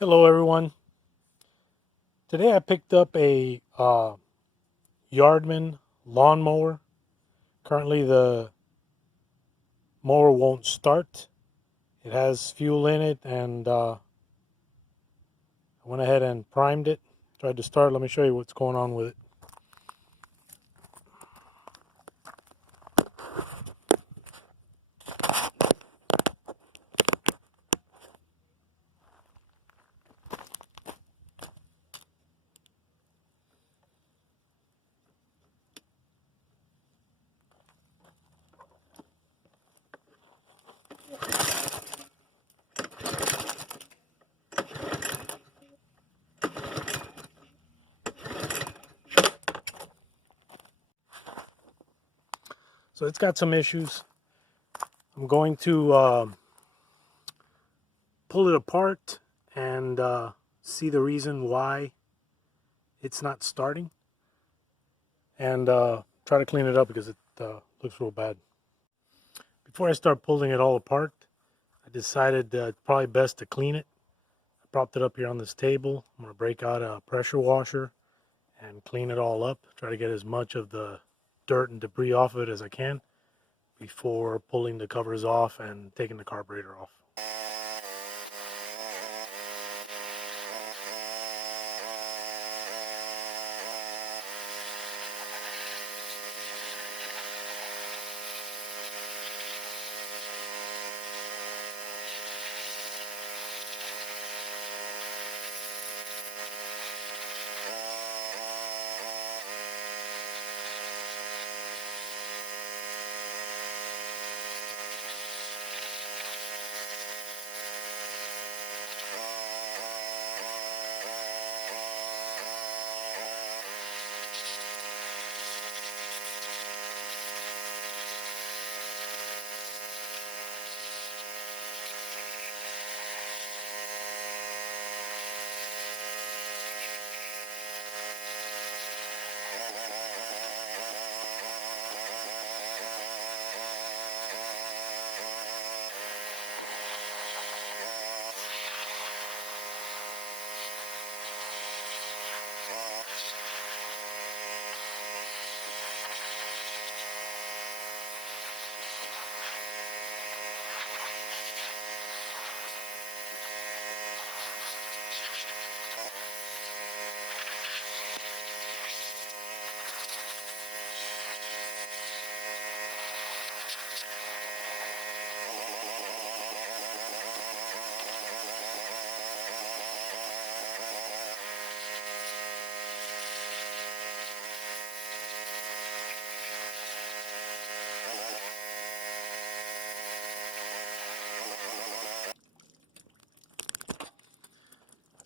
Hello everyone. Today I picked up a Yardman lawnmower. Currently the mower won't start. It has fuel in it and I went ahead and primed it. Tried to start. Let me show you what's going on with it. So it's got some issues. I'm going to pull it apart and see the reason why it's not starting and try to clean it up because it looks real bad. Before I start pulling it all apart, I decided it's probably best to clean it. I propped it up here on this table. I'm going to break out a pressure washer and clean it all up. Try to get as much of the dirt and debris off of it as I can before pulling the covers off and taking the carburetor off.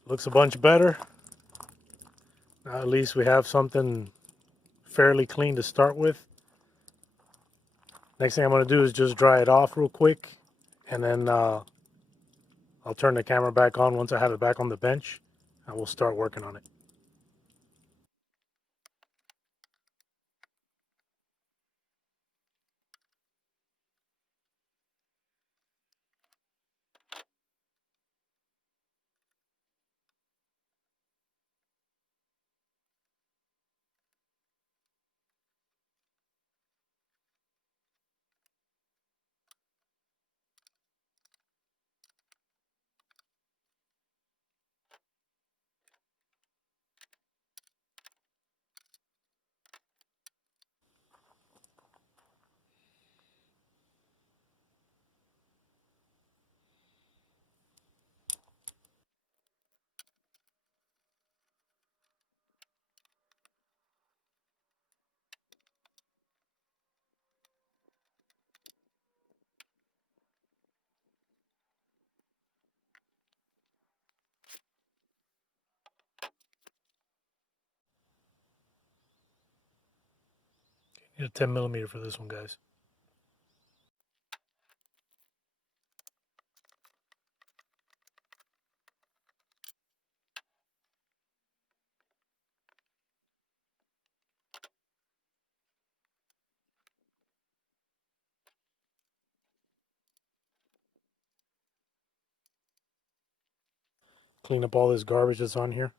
Looks a bunch better. Now at least we have something fairly clean to start with. Next thing I'm going to do is just dry it off real quick, and then I'll turn the camera back on once I have it back on the bench, and we'll start working on it. Need a 10 millimeter for this one, guys. clean up all this garbage that's on here.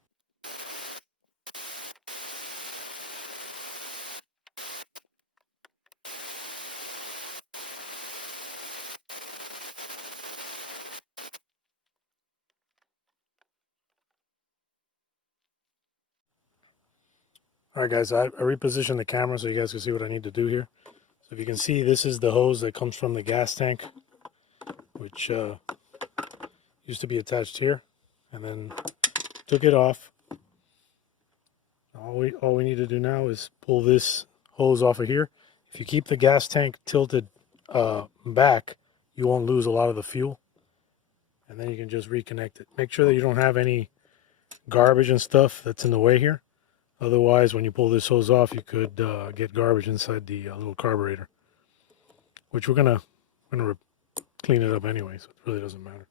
Alright guys, I repositioned the camera so you guys can see what I need to do here. So if you can see, this is the hose that comes from the gas tank, which used to be attached here, and then took it off. All we need to do now is pull this hose off of here. If you keep the gas tank tilted back, you won't lose a lot of the fuel, and then you can just reconnect it. Make sure that you don't have any garbage and stuff that's in the way here. Otherwise, when you pull this hose off, you could get garbage inside the little carburetor, which we're gonna clean it up anyway, so it really doesn't matter.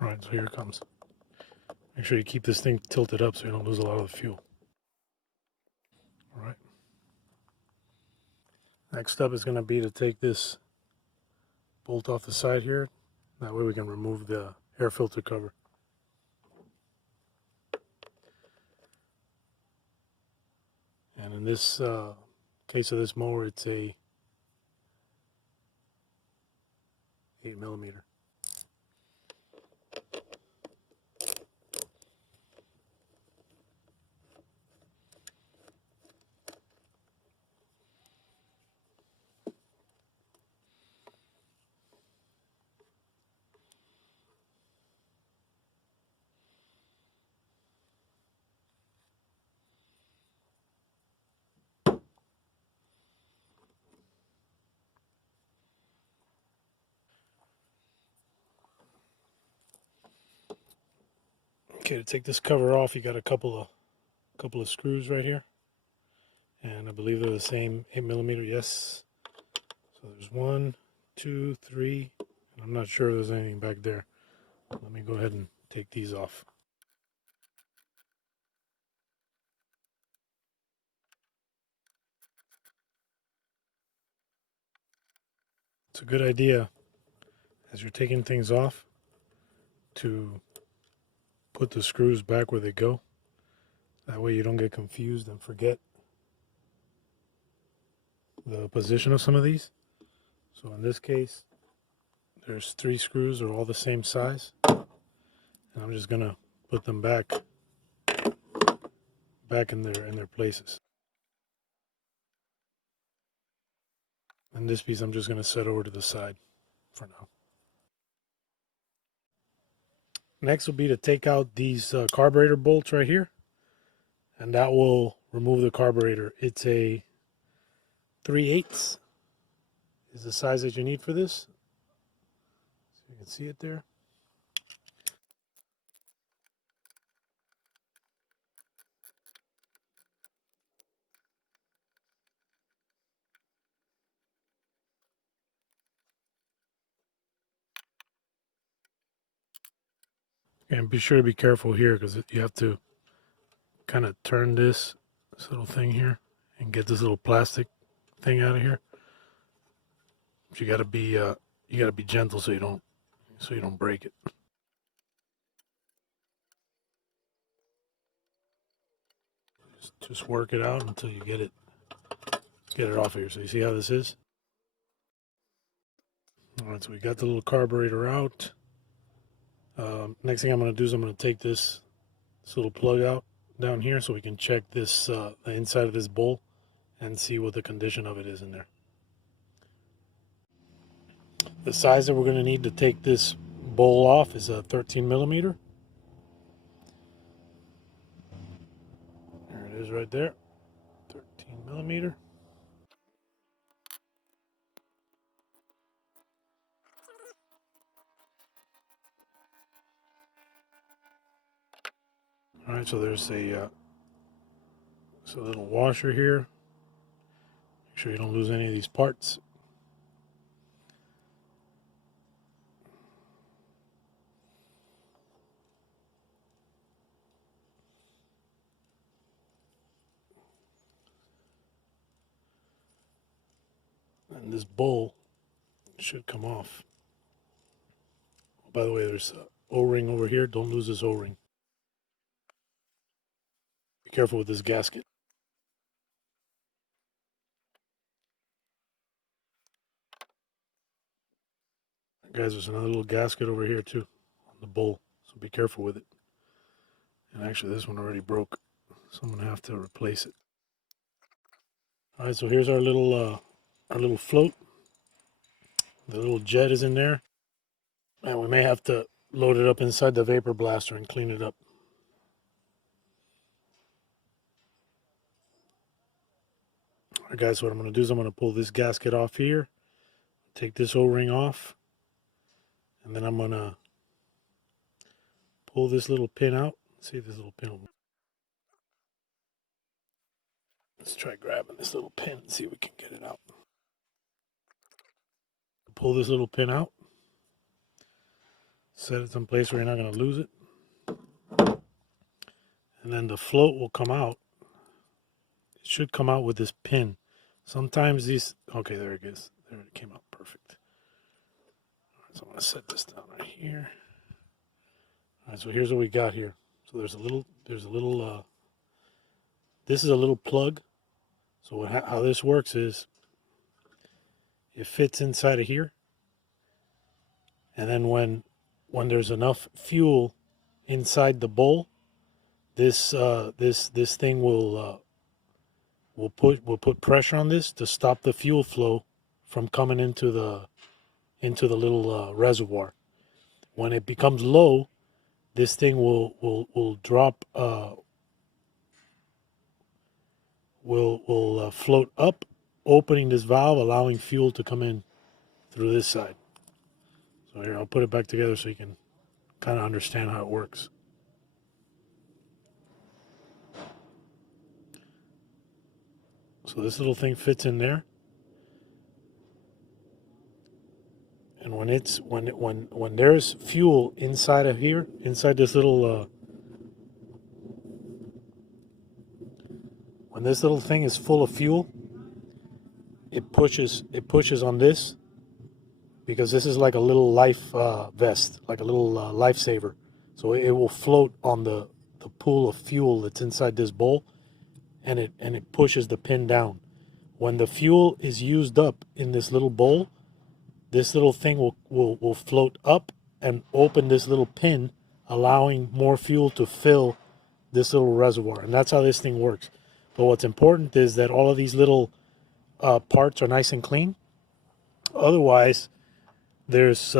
All right, so here it comes. Make sure you keep this thing tilted up so you don't lose a lot of the fuel. All right. Next step is going to be to take this bolt off the side here. That way we can remove the air filter cover. And in this case of this mower, it's a 8mm. Okay, to take this cover off, you got a couple of screws right here, and I believe they're the same 8mm. Yes. So there's 1, 2, 3, and I'm not sure if there's anything back there. Let me go ahead and take these off. It's a good idea as you're taking things off to put the screws back where they go. That way you don't get confused and forget the position of some of these. So in this case, there's 3 screws, they're all the same size. And I'm just gonna put them back in their places. And this piece I'm just gonna set over to the side for now. Next will be to take out these carburetor bolts right here, and that will remove the carburetor. It's a 3/8 is the size that you need for this. So you can see it there. And be sure to be careful here because you have to kind of turn this little thing here and get this little plastic thing out of here. But you gotta be gentle so you don't break it. Just work it out until you get it off of here. So you see how this is? All right, so we got the little carburetor out. Next thing I'm going to do is I'm going to take this little plug out down here so we can check this the inside of this bowl and see what the condition of it is in there. The size that we're going to need to take this bowl off is a 13mm. There it is right there, 13mm. All right, so there's a little washer here. Make sure you don't lose any of these parts. And this bowl should come off. By the way, there's an O-ring over here. Don't lose this O-ring. Be careful with this gasket. Guys, there's another little gasket over here too on the bowl, so be careful with it. And actually, this one already broke, so I'm gonna have to replace it. All right, so here's our little float. The little jet is in there, and we may have to load it up inside the vapor blaster and clean it up. All right, guys, so what I'm gonna do is I'm gonna pull this gasket off here, take this O-ring off, and then I'm gonna pull this little pin out. Let's see if this little pin will... Let's try grabbing this little pin and see if we can get it out. Pull this little pin out. Set it someplace where you're not going to lose it. And then the float will come out. It should come out with this pin. Sometimes these... Okay, there it is. There it came out perfect. All right, so I'm going to set this down right here. All right, so here's what we got here. So there's a little... This is a little plug. So how this works is it fits inside of here. And then when there's enough fuel inside the bowl, this thing will put pressure on this to stop the fuel flow from coming into the little reservoir. When it becomes low, this thing will drop will float up, opening this valve, allowing fuel to come in through this side. So here, I'll put it back together so you can kind of understand how it works. So this little thing fits in there, and when there's fuel inside of here, inside this little when this little thing is full of fuel, it pushes on this, because this is like a little life vest, like a little lifesaver. So it will float on the pool of fuel that's inside this bowl, and it pushes the pin down. When the fuel is used up in this little bowl, this little thing will float up and open this little pin, allowing more fuel to fill this little reservoir. And that's how this thing works. But what's important is that all of these little parts are nice and clean. Otherwise, there's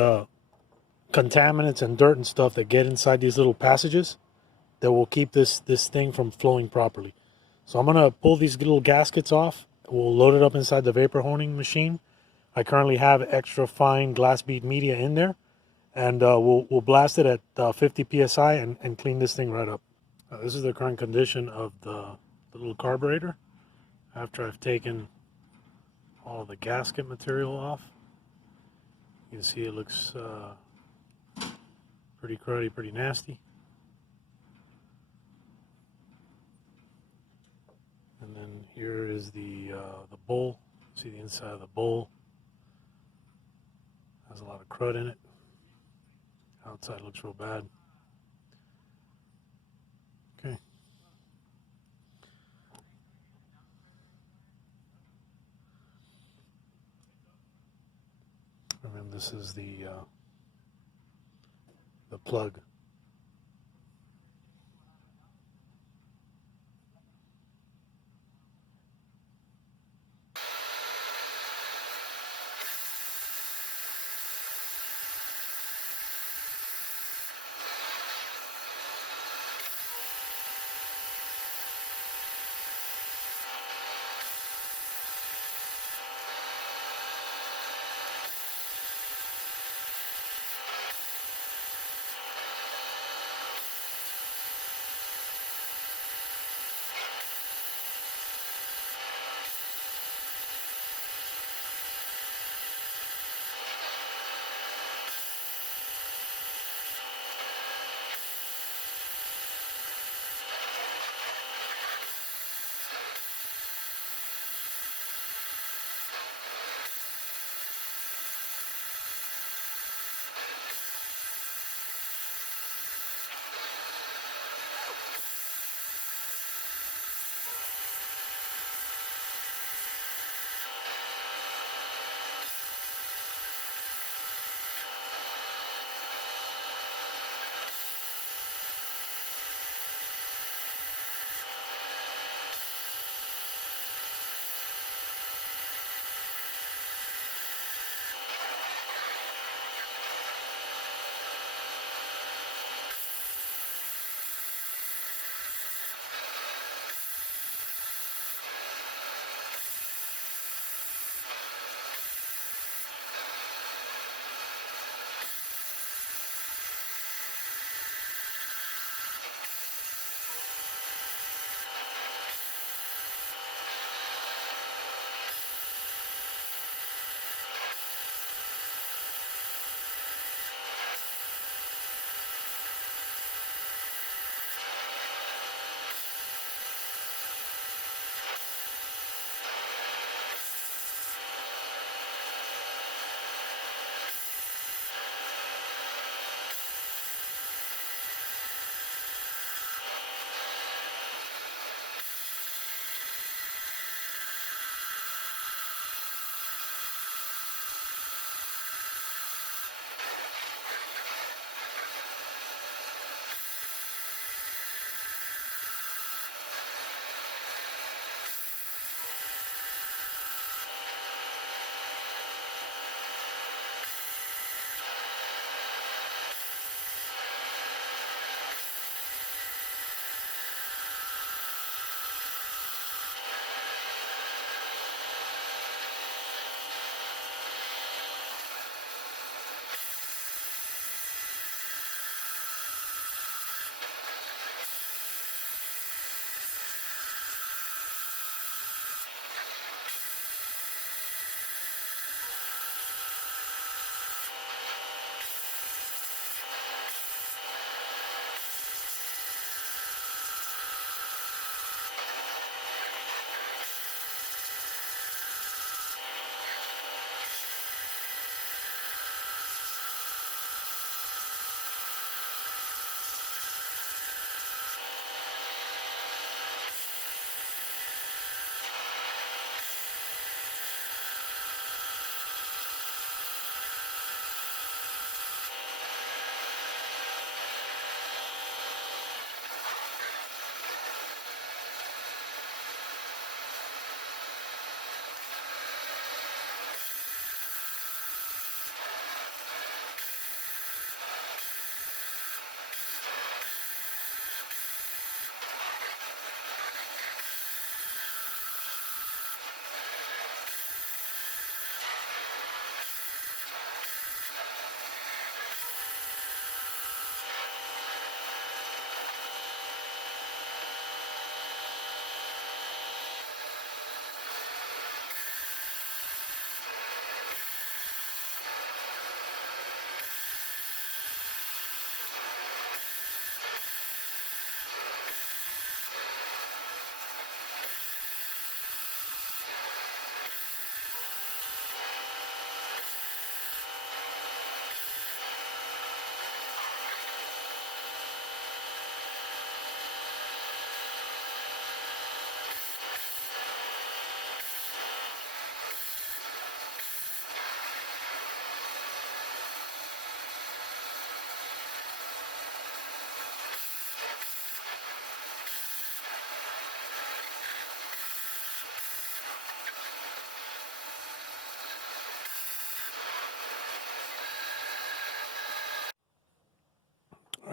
contaminants and dirt and stuff that get inside these little passages that will keep this thing from flowing properly. So I'm going to pull these little gaskets off. We'll load it up inside the vapor honing machine. I currently have extra fine glass bead media in there, and we'll blast it at 50 psi and clean this thing right up. This is the current condition of the little carburetor after I've taken all the gasket material off. You can see it looks pretty cruddy, pretty nasty. And then here is the bowl. See the inside of the bowl. Has a lot of crud in it. Outside looks real bad. Okay. And then this is the plug.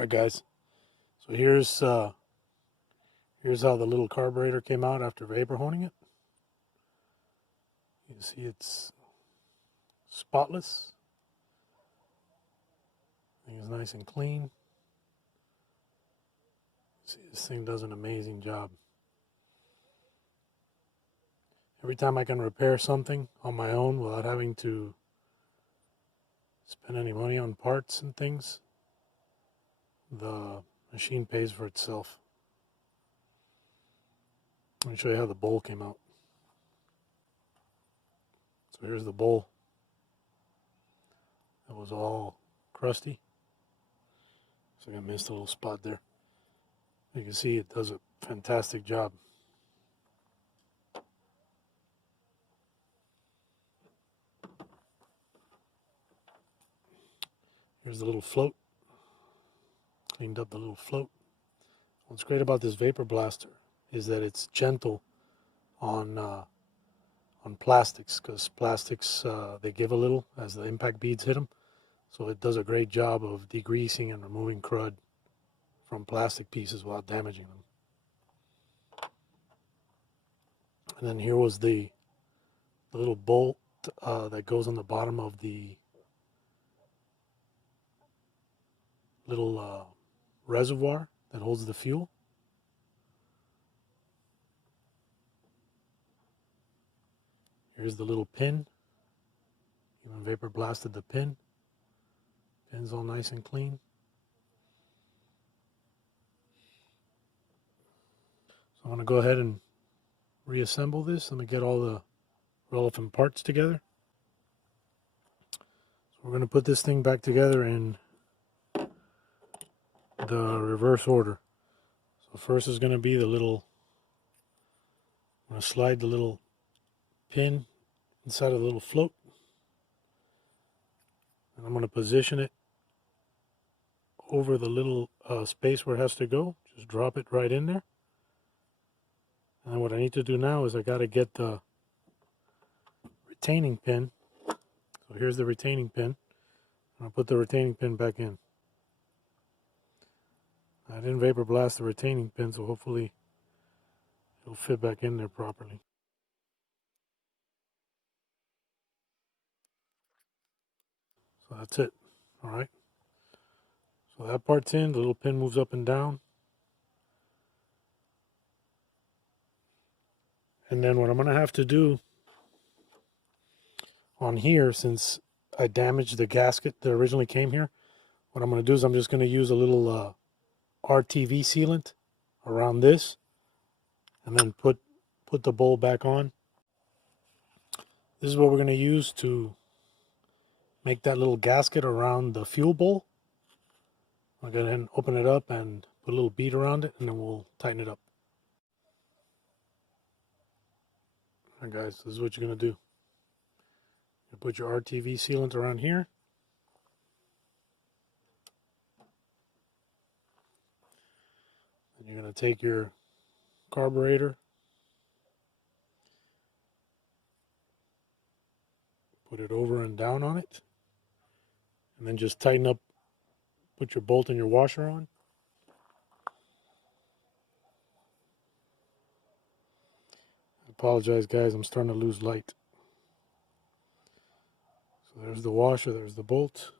Alright guys, so here's how the little carburetor came out after vapor honing it. You can see it's spotless. I think it's nice and clean. See, this thing does an amazing job. Every time I can repair something on my own without having to spend any money on parts and things, the machine pays for itself. Let me show you how the bowl came out. So here's the bowl. It was all crusty. So I missed a little spot there. You can see it does a fantastic job. Here's the little float. Cleaned up the little float. What's great about this vapor blaster is that it's gentle on plastics, because plastics they give a little as the impact beads hit them. So it does a great job of degreasing and removing crud from plastic pieces without damaging them. And then here was the little bolt that goes on the bottom of the little reservoir that holds the fuel. Here's the little pin. Even vapor blasted the pin. Pin's all nice and clean. So I'm going to go ahead and reassemble this. Let me get all the relevant parts together. So we're going to put this thing back together in the reverse order. So first is going to be the little, I'm going to slide the little pin inside of the little float. And I'm going to position it over the little space where it has to go. Just drop it right in there. And what I need to do now is I got to get the retaining pin. So here's the retaining pin. I'll put the retaining pin back in. I didn't vapor blast the retaining pin, so hopefully it'll fit back in there properly. So that's it. All right. So that part's in. The little pin moves up and down. And then what I'm going to have to do on here, since I damaged the gasket that originally came here, what I'm going to do is I'm just going to use a little RTV sealant around this, and then put the bowl back on. This is what we're going to use to make that little gasket around the fuel bowl. I'll go ahead and open it up and put a little bead around it, and then we'll tighten it up. Alright guys, this is what you're going to do. You put your RTV sealant around here. And you're going to take your carburetor, put it over and down on it, and then just tighten up, put your bolt and your washer on. I apologize guys, I'm starting to lose light. So there's the washer, there's the bolt.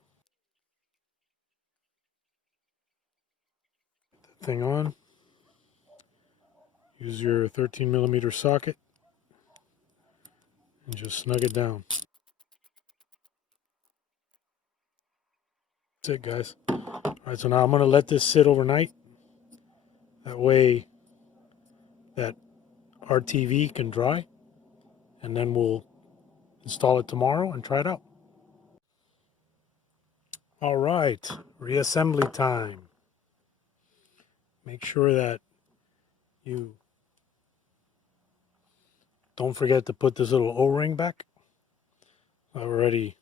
Put that thing on. Use your 13mm socket and just snug it down. That's it guys. Alright, so now I'm going to let this sit overnight. That way that RTV can dry. And then we'll install it tomorrow and try it out. Alright, reassembly time. Make sure that you don't forget to put this little O-ring back. I've already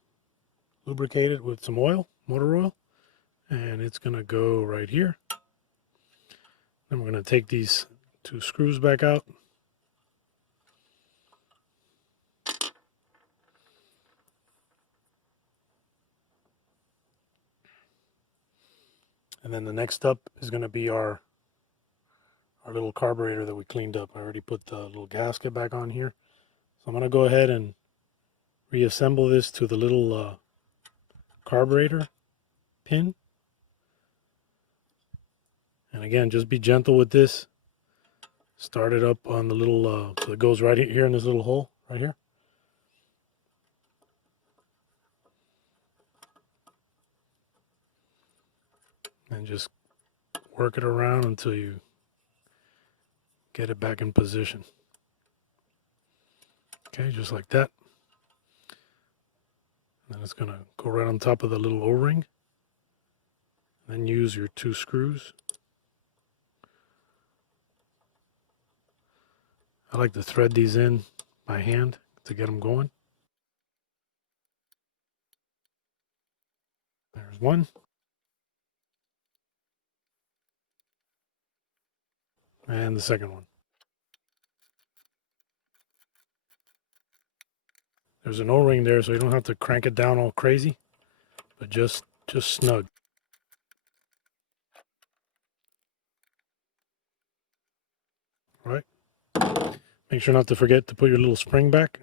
lubricated with some oil, motor oil. And it's going to go right here. Then we're going to take these two screws back out. And then the next up is going to be our little carburetor that we cleaned up. I already put the little gasket back on here. So I'm going to go ahead and reassemble this to the little carburetor pin. And again, just be gentle with this. Start it up on the little, so it goes right here in this little hole right here. And just work it around until you get it back in position. Okay, just like that. And then it's going to go right on top of the little O-ring. Then use your 2 screws. I like to thread these in by hand to get them going. There's one. And the second one. There's an O-ring there, so you don't have to crank it down all crazy, but just snug. All right. Make sure not to forget to put your little spring back.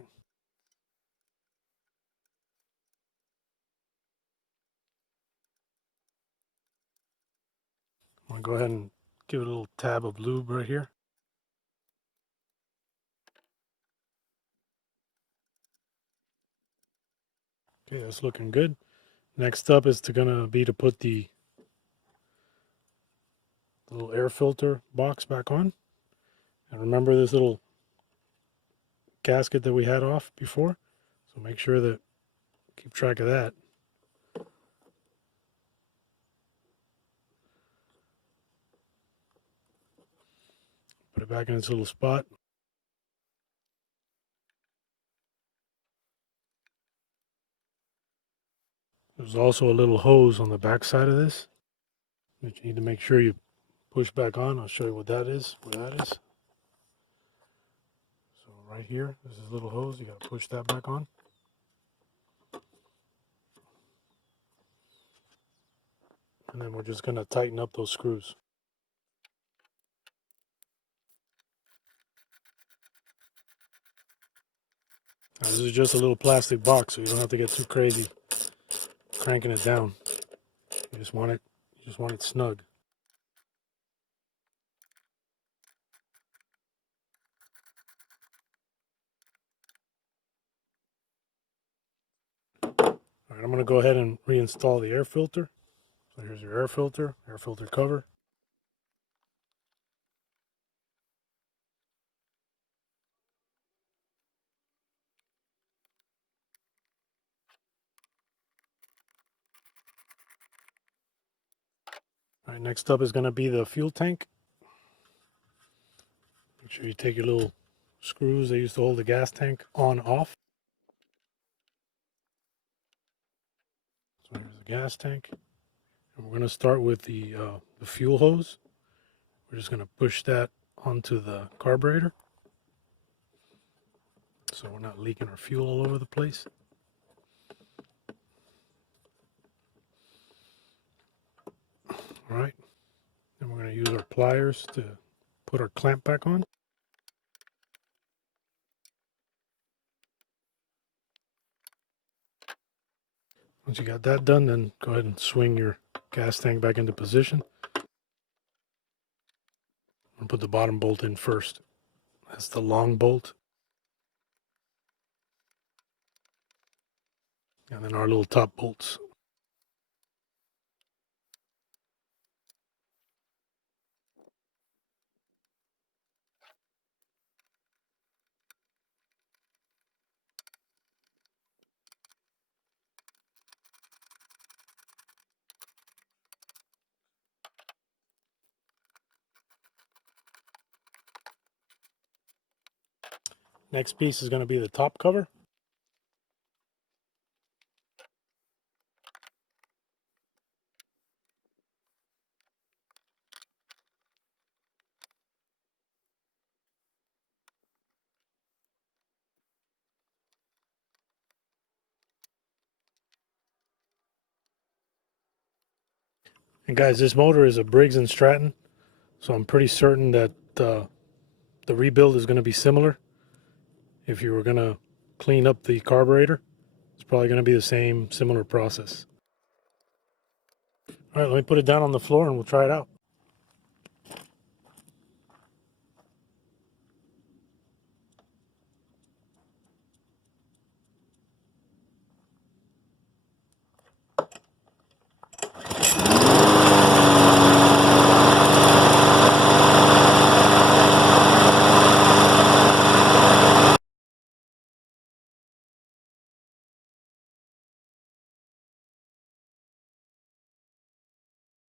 I'm going to go ahead and give it a little tab of lube right here. Okay, that's looking good. Next up is gonna be to put the little air filter box back on. And remember this little gasket that we had off before? So make sure that, keep track of that. Put it back in its little spot. There's also a little hose on the back side of this that you need to make sure you push back on. I'll show you what that is, where that is. So right here, there's this little hose. You got to push that back on. And then we're just going to tighten up those screws. Now, this is just a little plastic box, so you don't have to get too crazy cranking it down. You just want it snug. All right, I'm going to go ahead and reinstall the air filter. So here's your air filter cover. All right, next up is going to be the fuel tank. Make sure you take your little screws that used to hold the gas tank on off. So here's the gas tank. And we're going to start with the fuel hose. We're just going to push that onto the carburetor, so we're not leaking our fuel all over the place. All right, then we're going to use our pliers to put our clamp back on. Once you got that done, then go ahead and swing your gas tank back into position. And put the bottom bolt in first. That's the long bolt. And then our little top bolts. Next piece is going to be the top cover. And guys, this motor is a Briggs and Stratton, so I'm pretty certain that the rebuild is going to be similar. If you were going to clean up the carburetor, it's probably going to be the same similar process. All right, let me put it down on the floor and we'll try it out.